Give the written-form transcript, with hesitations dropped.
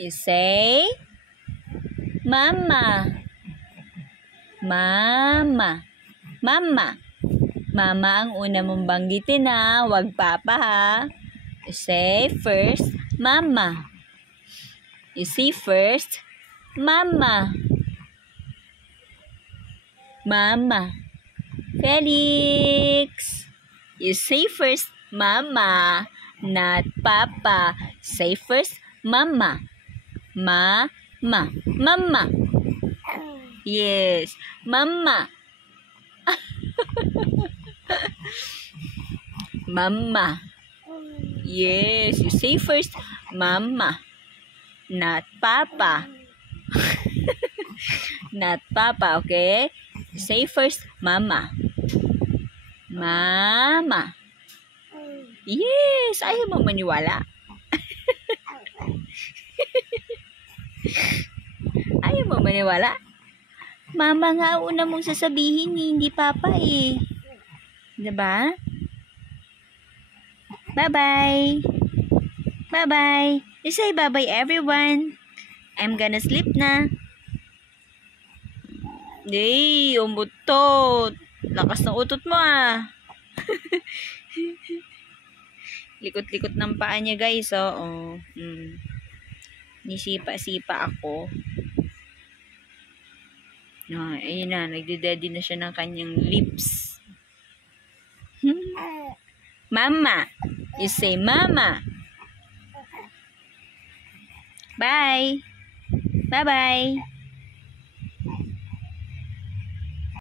You say, Mama. Mama. Mama. Mama ang una mong banggitin ha. Huwag papa ha. You say first, Mama. You say first, Mama. Mama. Felix. You say first, Mama. Not Papa. Say first, Mama. Mama. Mama. Yes. Mama. Mama. Yes. You say first, Mama. Not Papa. Not Papa, okay? Say first, Mama. Mama. Yes. Ayaw mo maniwala. Ayaw mo maniwala. Mama nga una mong sasabihin eh, hindi Papa eh. Diba? Bye-bye. Bye-bye. You say bye-bye everyone. I'm gonna sleep na. Hey, umutot. Lakas ng utot mo ah. Likot-likot ng paa niya guys. Oh. Nisipa-sipa ako. No, ayun na. Nagde-daddy na siya ng kanyang lips. Mama. You say Mama. Bye. Bye-bye.